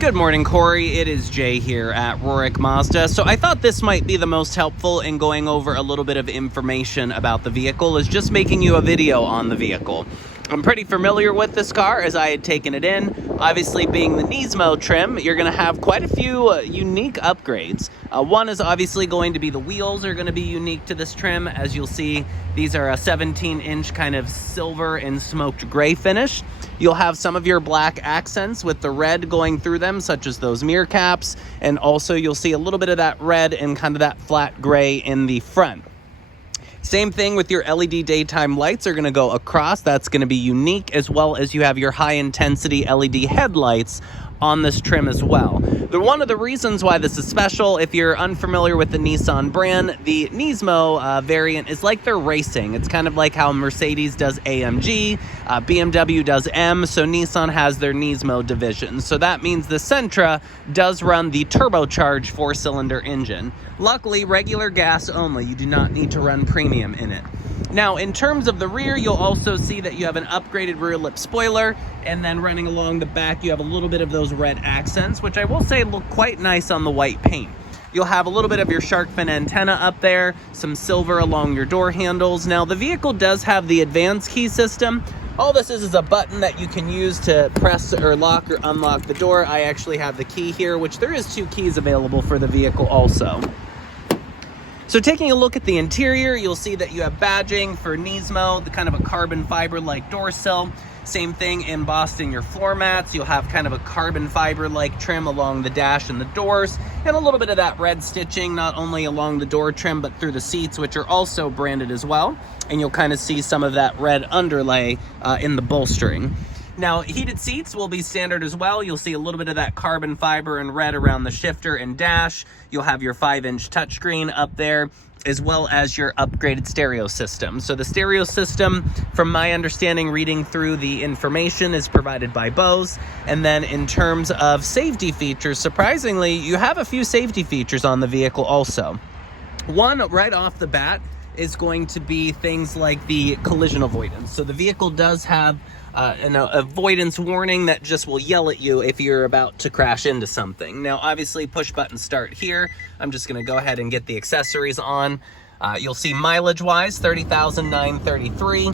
Good morning, Corey. It is Jay here at Rorick Mazda. So I thought this might be the most helpful in going over a little bit of information about the vehicle, is just making you a video on the vehicle. I'm pretty familiar with this car as I had taken it in. Obviously, being the Nismo trim, you're going to have quite a few unique upgrades. One is obviously going to be the wheels are going to be unique to this trim. As you'll see, these are a 17-inch kind of silver and smoked gray finish. You'll have some of your black accents with the red going through them, such as those mirror caps, and also you'll see a little bit of that red and kind of that flat gray in the front. Same thing with your LED daytime lights are going to go across. That's going to be unique, as well as you have your high-intensity LED headlights on this trim as well. One of the reasons why this is special, if you're unfamiliar with the Nissan brand, the Nismo variant is like they're racing. It's kind of like how Mercedes does AMG, BMW does M, so Nissan has their Nismo division. So that means the Sentra does run the turbocharged 4-cylinder engine. Luckily, regular gas only. You do not need to run premium in it. Now, in terms of the rear, you'll also see that you have an upgraded rear lip spoiler, and then running along the back, you have a little bit of those red accents, which I will say look quite nice on the white paint. You'll have a little bit of your shark fin antenna up there, some silver along your door handles. Now, the vehicle does have the advanced key system. All this is a button that you can use to press or lock or unlock the door. I actually have the key here, which there is 2 keys available for the vehicle also. So taking a look at the interior, you'll see that you have badging for Nismo, the kind of a carbon fiber-like door sill. Same thing embossed in your floor mats. You'll have kind of a carbon fiber-like trim along the dash and the doors, and a little bit of that red stitching, not only along the door trim, but through the seats, which are also branded as well. And you'll kind of see some of that red underlay in the bolstering. Now, heated seats will be standard as well. You'll see a little bit of that carbon fiber and red around the shifter and dash. You'll have your 5-inch touchscreen up there, as well as your upgraded stereo system. So the stereo system, from my understanding, reading through the information, is provided by Bose. And then in terms of safety features, surprisingly, you have a few safety features on the vehicle also. One, right off the bat, is going to be things like the collision avoidance. So the vehicle does have an avoidance warning that just will yell at you if you're about to crash into something. Now, obviously, push button start here. I'm just going to go ahead and get the accessories on. You'll see mileage-wise, 30,933.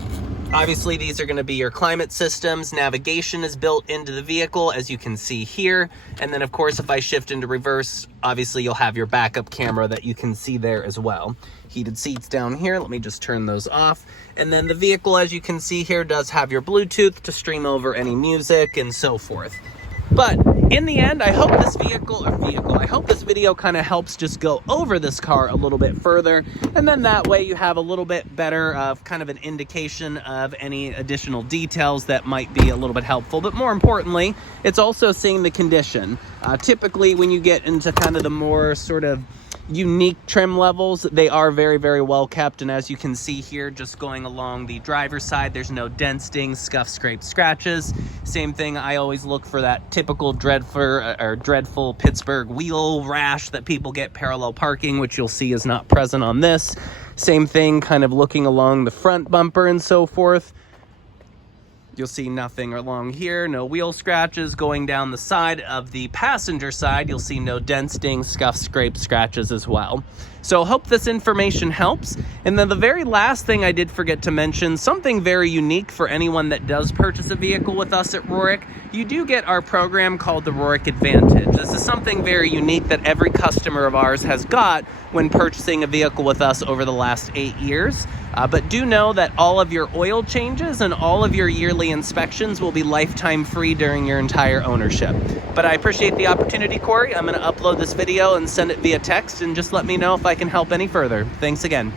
Obviously, these are going to be your climate systems. Navigation is built into the vehicle, as you can see here. And then, of course, if I shift into reverse, obviously you'll have your backup camera that you can see there as well. Heated seats down here. Let me just turn those off. And then the vehicle, as you can see here, does have your Bluetooth to stream over any music and so forth. But in the end, I hope this I hope this video kind of helps just go over this car a little bit further. And then that way you have a little bit better of kind of an indication of any additional details that might be a little bit helpful. But more importantly, it's also seeing the condition. Typically, when you get into kind of the more sort of unique trim levels, they are very, very well kept. And as you can see here, just going along the driver's side, there's no dents, dings, scuffs, scrapes, scratches. Same thing, I always look for that typical dreadful Pittsburgh wheel rash that people get parallel parking, which you'll see is not present on this. Same thing, kind of looking along the front bumper and so forth. You'll see nothing along here, no wheel scratches. Going down the side of the passenger side, you'll see no dents, dings, scuffs, scrapes, scratches as well. So hope this information helps. And then the very last thing I did forget to mention, something very unique for anyone that does purchase a vehicle with us at Rorick. You do get our program called the Rorick Advantage. This is something very unique that every customer of ours has got when purchasing a vehicle with us over the last 8 years. But do know that all of your oil changes and all of your yearly inspections will be lifetime free during your entire ownership. But I appreciate the opportunity, Corey. I'm going to upload this video and send it via text, and just let me know if I can help any further. Thanks again.